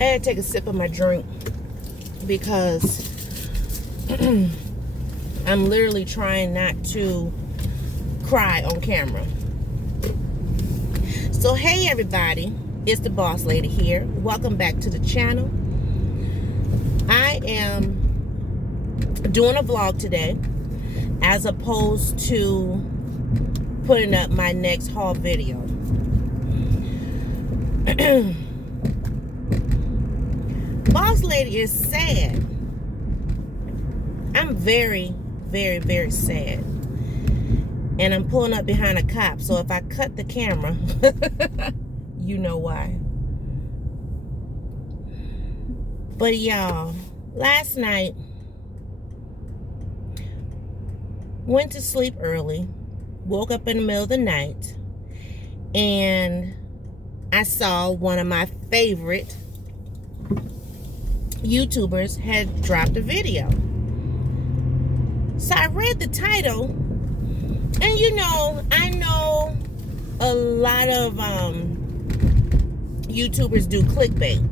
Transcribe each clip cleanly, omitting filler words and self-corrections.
I had to take a sip of my drink because I'm literally trying not to cry on camera. So hey everybody, it's the Boss Lady here. Welcome back to the channel. I am doing a vlog today as opposed to putting up my next haul video. Boss Lady is sad. I'm very, very, very sad. And I'm pulling up behind a cop, so if I cut the camera, you know why. But y'all, last night, went to sleep early, woke up in the middle of the night, and I saw one of my favorite YouTubers had dropped a video. So I read the title, and you know, I know a lot of YouTubers do clickbait.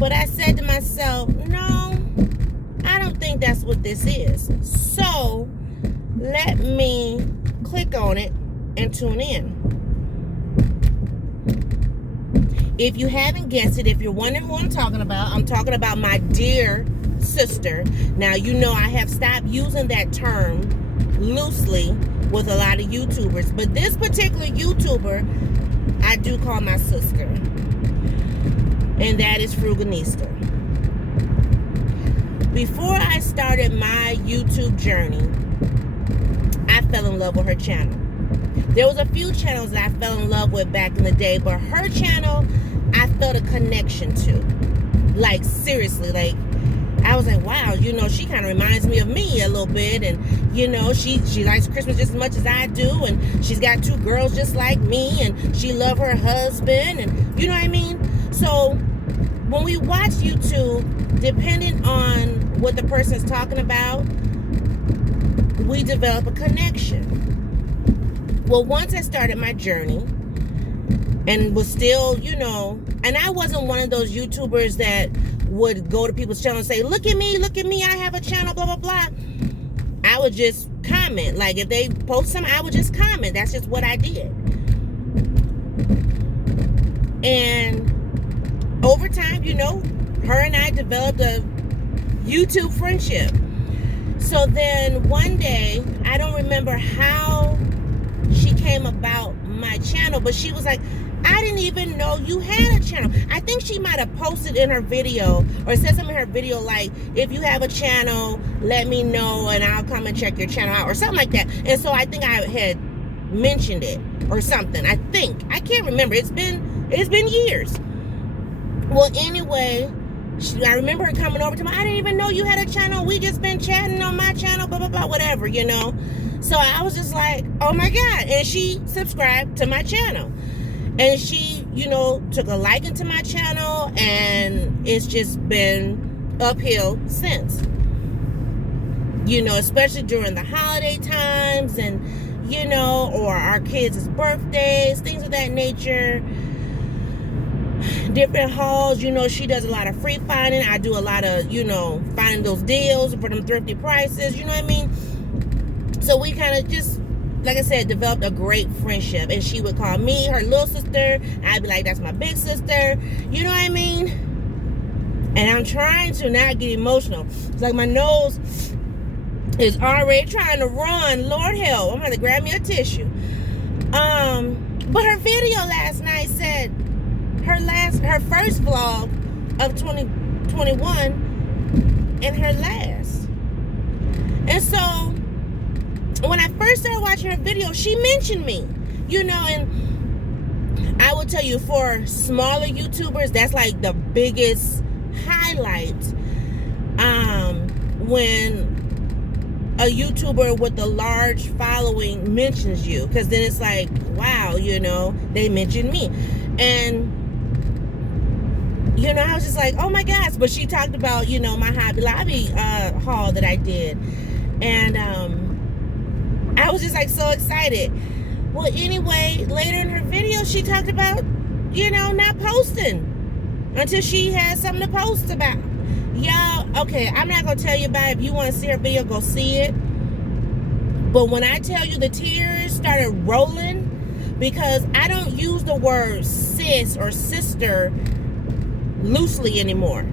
But I said to myself, no, I don't think that's what this is. So let me click on it and tune in. If you haven't guessed it, if you're wondering who I'm talking about my dear sister. Now, you know I have stopped using that term loosely with a lot of YouTubers, but this particular YouTuber, I do call my sister, and that is FRUGALNISTA. Before I started my YouTube journey, I fell in love with her channel. There was a few channels that I fell in love with back in the day, but her channel, I felt a connection to. Like, seriously, like, I was like, wow, you know, she kind of reminds me of me a little bit, and, you know, she likes Christmas just as much as I do, and she's got two girls just like me, and she loves her husband, and, you know what I mean? So, when we watch YouTube, depending on what the person is talking about, we develop a connection. Well, once I started my journey and was still, you know, and I wasn't one of those YouTubers that would go to people's channel and say, look at me, I have a channel, blah, blah, blah. I would just comment. Like, if they post something, I would just comment. That's just what I did. And over time, you know, her and I developed a YouTube friendship. So then one day, I don't remember how she came about my channel, but she was like, I didn't even know you had a channel. I think she might have posted in her video or said something in her video like, if you have a channel, let me know and I'll come and check your channel out or something like that. And so I think I had mentioned it or something. I can't remember. It's been years. Well, anyway, I remember her coming over to me. I didn't even know you had a channel. We just been chatting on my channel, blah, blah, blah, whatever, you know. So I was just like, oh my God. And she subscribed to my channel. And she, you know, took a liking to my channel, and it's just been uphill since. You know, especially during the holiday times and, you know, or our kids' birthdays, things of that nature. Different hauls, you know, she does a lot of free finding. I do a lot of, you know, finding those deals for them thrifty prices, you know what I mean? So we kind of just, like I said, developed a great friendship. And she would call me her little sister. I'd be like, that's my big sister. You know what I mean? And I'm trying to not get emotional. It's like my nose is already trying to run. Lord help. I'm going to grab me a tissue. But her video last night said her first vlog of 2021 and her last. And so when I first started watching her video, she mentioned me, you know, and I will tell you, for smaller YouTubers, that's like the biggest highlight when a YouTuber with a large following mentions you, because then it's like, wow, you know, they mentioned me. And you know, I was just like, oh my gosh. But she talked about, you know, my Hobby Lobby haul that I did, and I was just like so excited. Well, anyway, later in her video, she talked about, you know, not posting until she has something to post about. Y'all, okay, I'm not going to tell you about it. If you want to see her video, go see it. But when I tell you the tears started rolling, because I don't use the word sis or sister loosely anymore.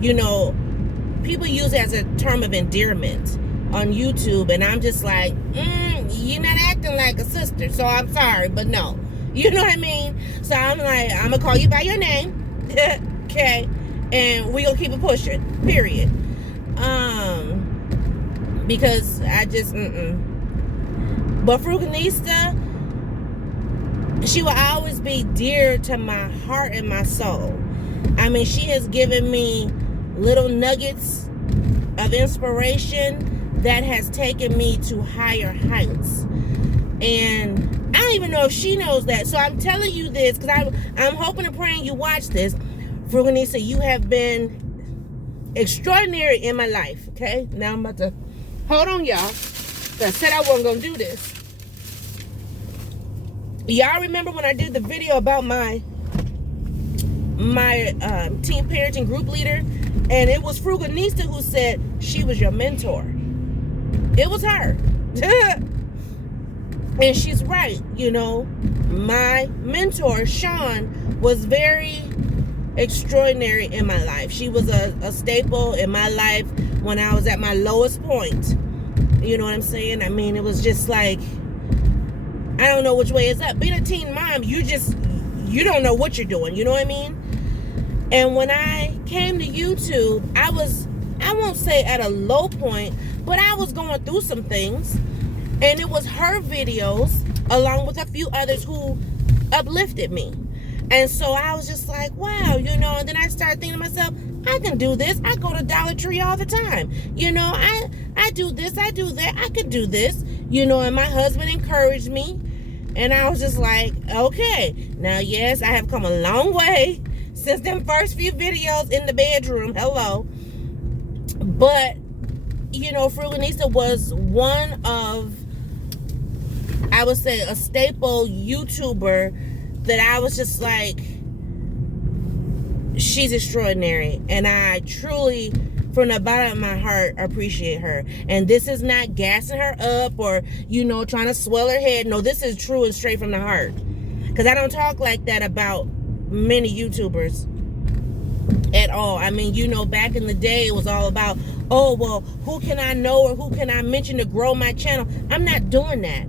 You know, people use it as a term of endearment on YouTube, and I'm just like, you're not acting like a sister, so I'm sorry, but no. You know what I mean? So I'm like, I'm going to call you by your name, okay? And we going to keep it pushing, period. Because I just, But FRUGALNISTA, she will always be dear to my heart and my soul. I mean, she has given me little nuggets of inspiration that has taken me to higher heights. And I don't even know if she knows that. So I'm telling you this because I'm hoping and praying you watch this. FRUGALNISTA, you have been extraordinary in my life. Okay? Now I'm about to... Hold on, y'all. I said I wasn't going to do this. Y'all remember when I did the video about my teen parenting group leader? And it was FRUGALNISTA who said she was your mentor. It was her. And she's right, you know. My mentor, Sean, was very extraordinary in my life. She was a staple in my life when I was at my lowest point. You know what I'm saying? I mean, it was just like, I don't know which way is up. Being a teen mom, you don't know what you're doing. You know what I mean? And when I came to YouTube, I won't say at a low point, but I was going through some things. And it was her videos, along with a few others, who uplifted me. And so I was just like, wow, you know. And then I started thinking to myself, I can do this. I go to Dollar Tree all the time. You know, I do this, I do that. I could do this. You know, and my husband encouraged me. And I was just like, okay. Now, yes, I have come a long way since them first few videos in the bedroom. Hello. But, you know, FRUGALNISTA was one of, I would say, a staple YouTuber that I was just like, she's extraordinary. And I truly, from the bottom of my heart, appreciate her. And this is not gassing her up or, you know, trying to swell her head. No, this is true and straight from the heart. Because I don't talk like that about many YouTubers at all. I mean, you know, back in the day, it was all about, oh, well, who can I know or who can I mention to grow my channel? I'm not doing that.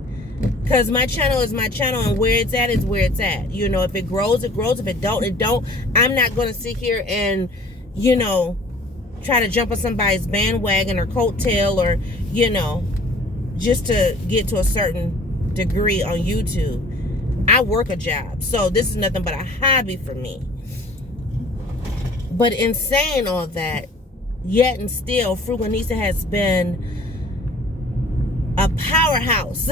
Because my channel is my channel, and where it's at is where it's at. You know, if it grows, it grows. If it don't, it don't. I'm not going to sit here and, you know, try to jump on somebody's bandwagon or coattail or, you know, just to get to a certain degree on YouTube. I work a job. So this is nothing but a hobby for me. But in saying all that, yet and still, FRUGALNISTA has been a powerhouse.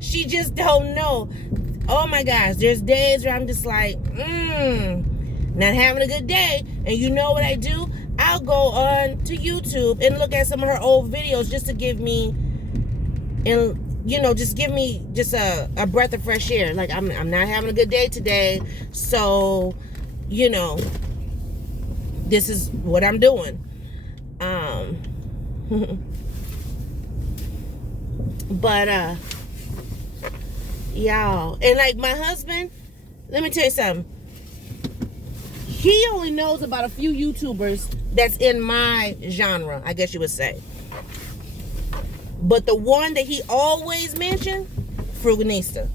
She just don't know. Oh my gosh, there's days where I'm just like, not having a good day. And you know what I do? I'll go on to YouTube and look at some of her old videos just to give me, and you know, just give me just a breath of fresh air. Like, I'm not having a good day today, so, you know, this is what I'm doing. But y'all, and like my husband, let me tell you something. He only knows about a few YouTubers that's in my genre, I guess you would say. But the one that he always mentioned, FRUGALNISTA.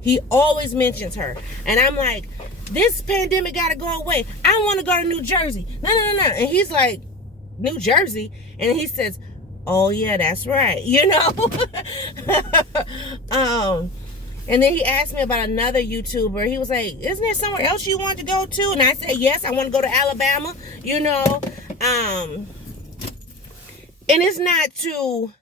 He always mentions her. And I'm like, this pandemic gotta go away. I want to go to New Jersey. No. And he's like, New Jersey? And he says, oh yeah, that's right. You know? And then he asked me about another YouTuber. He was like, isn't there somewhere else you want to go to? And I said, yes, I want to go to Alabama, you know. And it's not to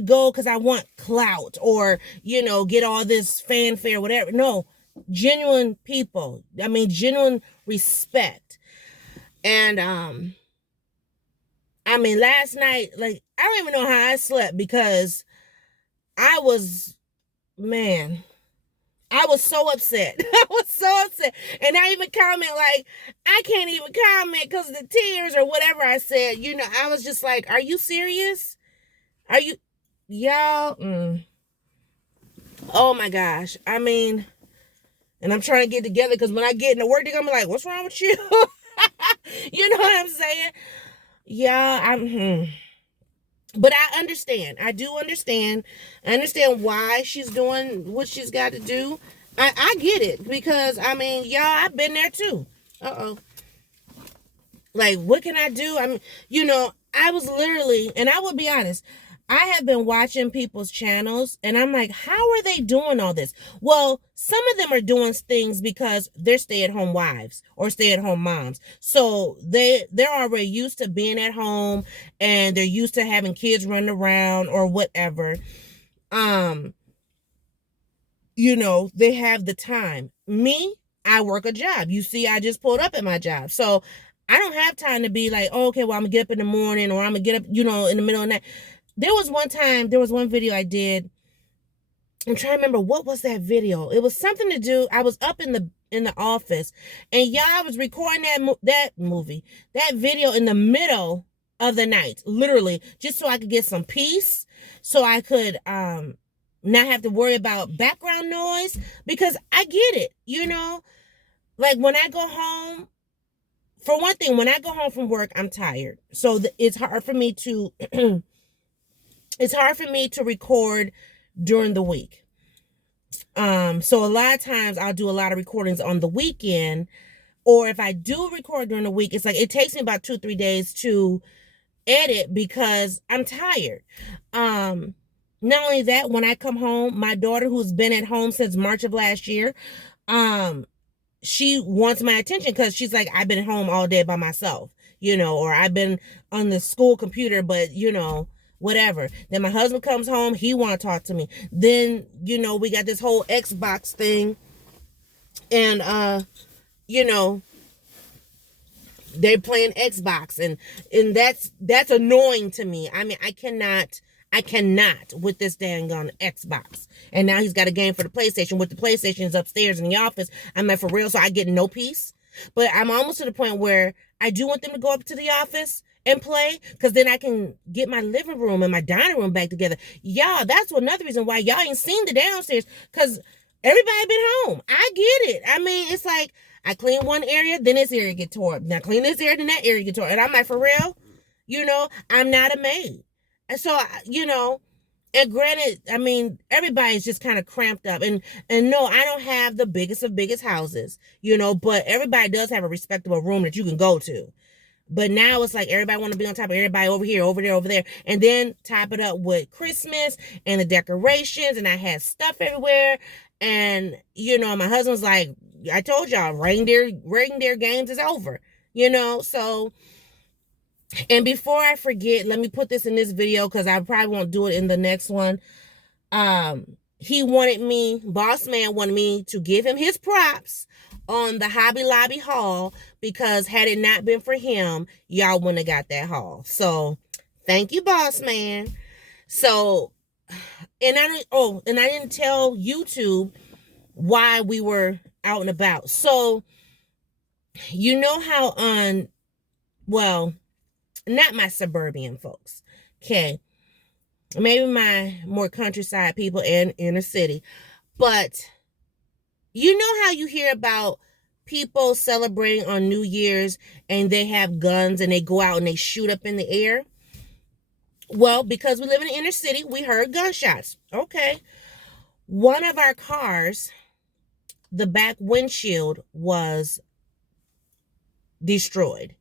go because I want clout or, you know, get all this fanfare, whatever. No, genuine people. I mean, genuine respect. And, I mean, last night, like, I don't even know how I slept because I was I was so upset. I was so upset. And I even comment like, I can't even comment because of the tears or whatever I said. You know, I was just like, are you serious? Are you, y'all? Oh my gosh. I mean, and I'm trying to get together because when I get into work, they're going to be like, what's wrong with you? You know what I'm saying? Yeah, but I understand. I do understand. I understand why she's doing what she's got to do. I get it because I mean, y'all, I've been there too. Uh-oh. Like, what can I do? I mean, you know, I was literally, and I will be honest, I have been watching people's channels and I'm like, how are they doing all this? Well, some of them are doing things because they're stay-at-home wives or stay-at-home moms. So they're already used to being at home and they're used to having kids running around or whatever. You know, they have the time. Me, I work a job. You see, I just pulled up at my job. So I don't have time to be like, oh, okay, well, I'm gonna get up in the morning or I'm gonna get up, you know, in the middle of the night. There was one video I did. I'm trying to remember what was that video. It was something to do. I was up in the office, and y'all was recording that video in the middle of the night, literally, just so I could get some peace, so I could not have to worry about background noise because I get it, you know, like when I go home. For one thing, when I go home from work, I'm tired, so it's hard for me to record during the week. So a lot of times I'll do a lot of recordings on the weekend, or if I do record during the week, it's like it takes me about 2-3 days to edit because I'm tired. Not only that, when I come home, my daughter, who's been at home since March of last year, she wants my attention because she's like, I've been home all day by myself, you know, or I've been on the school computer, but you know, whatever. Then my husband comes home, he want to talk to me. Then, you know, we got this whole Xbox thing, and you know, they're playing Xbox, and that's annoying to me. I mean, I cannot with this dang on Xbox. And now he's got a game for the PlayStation. With the PlayStation's upstairs in the office, I'm like, for real, so I get no peace. But I'm almost to the point where I do want them to go up to the office and play, because then I can get my living room and my dining room back together. Yeah, that's another reason why y'all ain't seen the downstairs, because everybody been home. I get it. I mean, it's like I clean one area, then this area get tore up. Now clean this area, then that area get tore up. And I'm like, for real? You know, I'm not a maid. And so, you know, and granted, I mean, everybody's just kind of cramped up. And no, I don't have the biggest of biggest houses, you know, but everybody does have a respectable room that you can go to. But now it's like everybody want to be on top of everybody over here, over there, over there. And then top it up with Christmas and the decorations. And I had stuff everywhere. And, you know, my husband's like, I told y'all, reindeer games is over, you know. So, and before I forget, let me put this in this video because I probably won't do it in the next one. Boss man wanted me to give him his props on the Hobby Lobby haul, because had it not been for him, y'all wouldn't have got that haul. So thank you, boss man. So, and I didn't tell YouTube why we were out and about. So, you know how not my suburban folks, okay, maybe my more countryside people and inner city, but you know how you hear about people celebrating on New Year's and they have guns and they go out and they shoot up in the air? Well, because we live in the inner city, we heard gunshots. Okay. One of our cars, the back windshield was destroyed.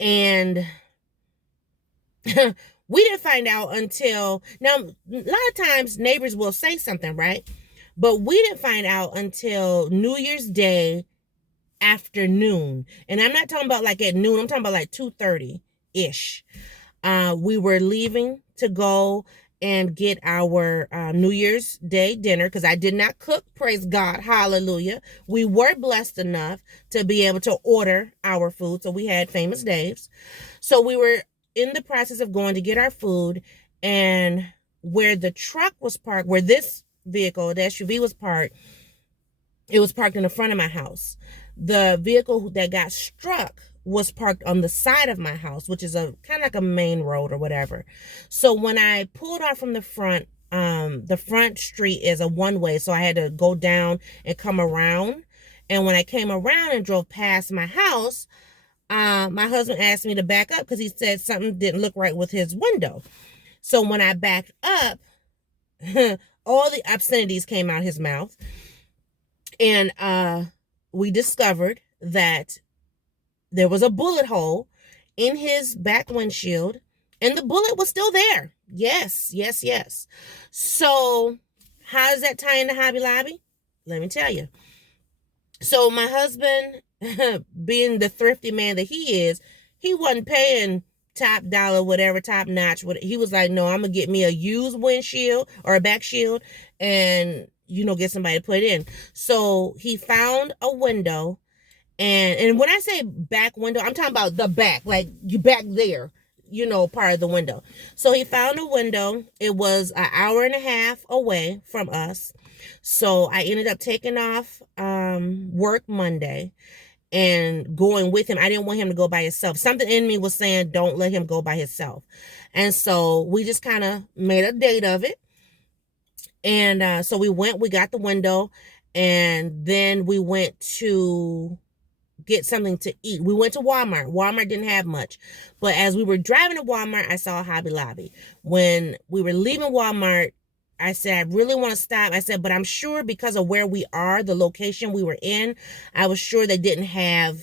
And we didn't find out until, now, a lot of times neighbors will say something, right? But we didn't find out until New Year's Day afternoon. And I'm not talking about like at noon. I'm talking about like 2:30-ish. We were leaving to go and get our New Year's Day dinner, because I did not cook, praise God, hallelujah. We were blessed enough to be able to order our food, so we had Famous Dave's. So we were in the process of going to get our food, and where the truck was parked, where this vehicle, the SUV, was parked, It was parked in the front of my house. The vehicle that got struck was parked on the side of my house, which is a kind of like a main road or whatever. So when I pulled off from the front street is a one-way, so I had to go down and come around. And when I came around and drove past my house, my husband asked me to back up because he said something didn't look right with his window. So when I backed up, all the obscenities came out his mouth. And we discovered that there was a bullet hole in his back windshield, and the bullet was still there. Yes, yes, yes. So how does that tie into Hobby Lobby? Let me tell you. So my husband, being the thrifty man that he is, he wasn't paying top dollar, whatever, top notch. He was like, no, I'm going to get me a used windshield or a back shield and, get somebody to put it in. So he found a window. And when I say back window, I'm talking about the back, like you back there, part of the window. So he found a window. It was an hour and a half away from us. So I ended up taking off work Monday and going with him. I didn't want him to go by himself. Something in me was saying, don't let him go by himself. And so we just kind of made a date of it. And so we got the window, and then we went to get something to eat. We went to Walmart. Walmart didn't have much. But as we were driving to Walmart, I saw Hobby Lobby. When we were leaving Walmart, I said, I really want to stop. I said, but I'm sure because of where we are, the location we were in, I was sure they didn't have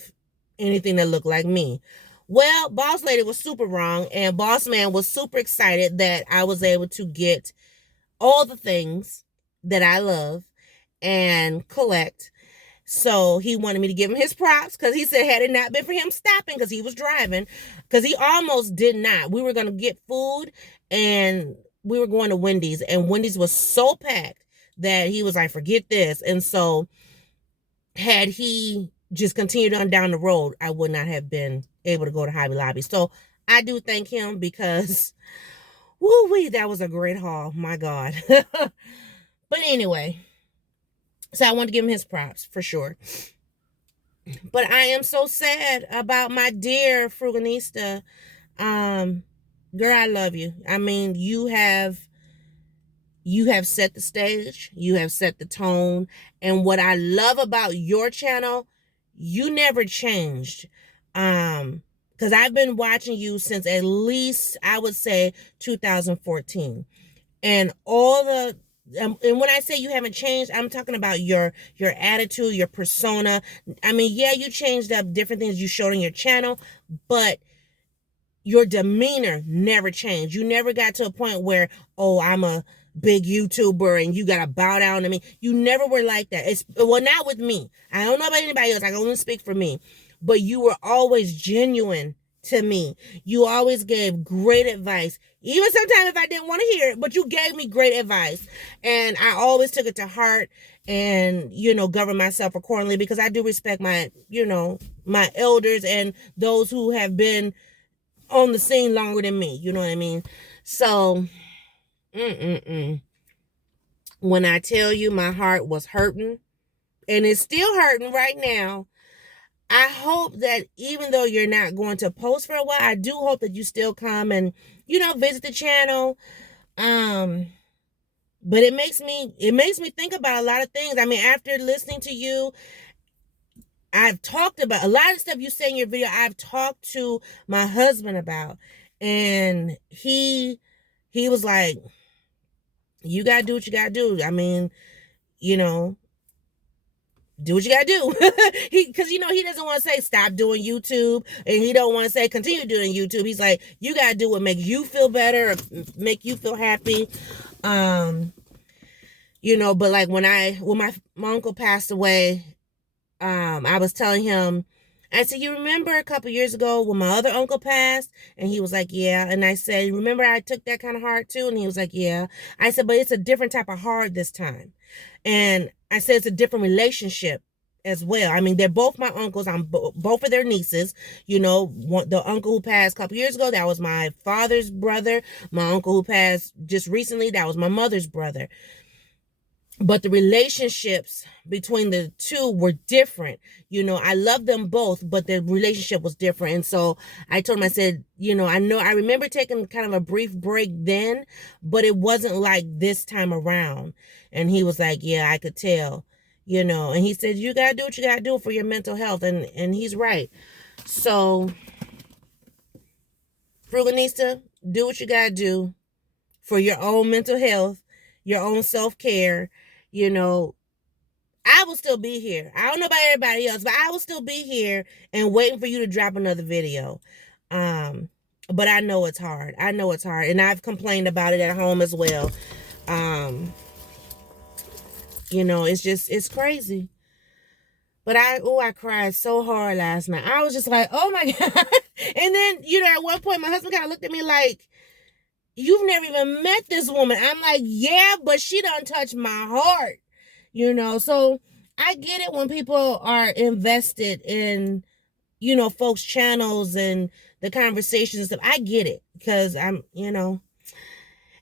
anything that looked like me. Well, Boss Lady was super wrong, and Boss Man was super excited that I was able to get all the things that I love and collect. So he wanted me to give him his props because he said, had it not been for him stopping because he was driving, because he almost did not. We were going to get food and we were going to Wendy's, and Wendy's was so packed that he was like, forget this. And so had he just continued on down the road, I would not have been able to go to Hobby Lobby. So I do thank him because, woo-wee, that was a great haul. My God. But anyway, so I want to give him his props for sure. But I am so sad about my dear Frugalnista. Girl, I love you. I mean, you have set the stage. You have set the tone. And what I love about your channel, you never changed. Because I've been watching you since at least, I would say, 2014. And all the and when I say you haven't changed, I'm talking about your attitude, your persona. I mean, yeah, you changed up different things you showed on your channel, but your demeanor never changed. You never got to a point where, oh, I'm a big YouTuber and you gotta bow down to me. You never were like that. Not with me. I don't know about anybody else. I can only speak for me. But you were always genuine to me. You always gave great advice. Even sometimes if I didn't want to hear it, but you gave me great advice. And I always took it to heart and, govern myself accordingly, because I do respect my elders and those who have been on the scene longer than me. You know what I mean? So, when I tell you my heart was hurting, and it's still hurting right now, I hope that even though you're not going to post for a while, I do hope that you still come and, visit the channel. But it makes me think about a lot of things. I mean, after listening to you, I've talked about a lot of stuff you say in your video. I've talked to my husband about, and he was like, you gotta do what you gotta do. I mean, do what you gotta do. Because he doesn't want to say stop doing YouTube, and he don't want to say continue doing YouTube. He's like, you gotta do what makes you feel better, or make you feel happy. But like when my uncle passed away, I was telling him, I said, you remember a couple years ago when my other uncle passed? And he was like, yeah. And I said, remember I took that kind of hard too? And he was like, yeah. I said, but it's a different type of hard this time. And I said, it's a different relationship as well. I mean, they're both my uncles. I'm both of their nieces. The uncle who passed a couple years ago, that was my father's brother. My uncle who passed just recently, that was my mother's brother. but the relationships between the two were different. I love them both, but the relationship was different. And so I told him, I said, I remember taking kind of a brief break then, but it wasn't like this time around. And he was like, yeah, I could tell, and he said, you gotta do what you gotta do for your mental health. And he's right. So Frugalnista, do what you gotta do for your own mental health, your own self-care. I will still be here. I don't know about everybody else, but I will still be here and waiting for you to drop another video. But I know it's hard. I know it's hard. And I've complained about it at home as well. It's crazy. But I cried so hard last night. I was just like, oh my God. And then, at one point my husband kind of looked at me like, you've never even met this woman. I'm like, yeah, but she done touched my heart. So I get it when people are invested in, folks' channels and the conversations and stuff. I get it because I'm, and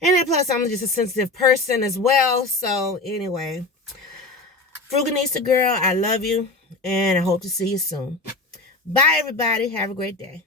then plus I'm just a sensitive person as well. So anyway, Frugalnista girl, I love you and I hope to see you soon. Bye everybody. Have a great day.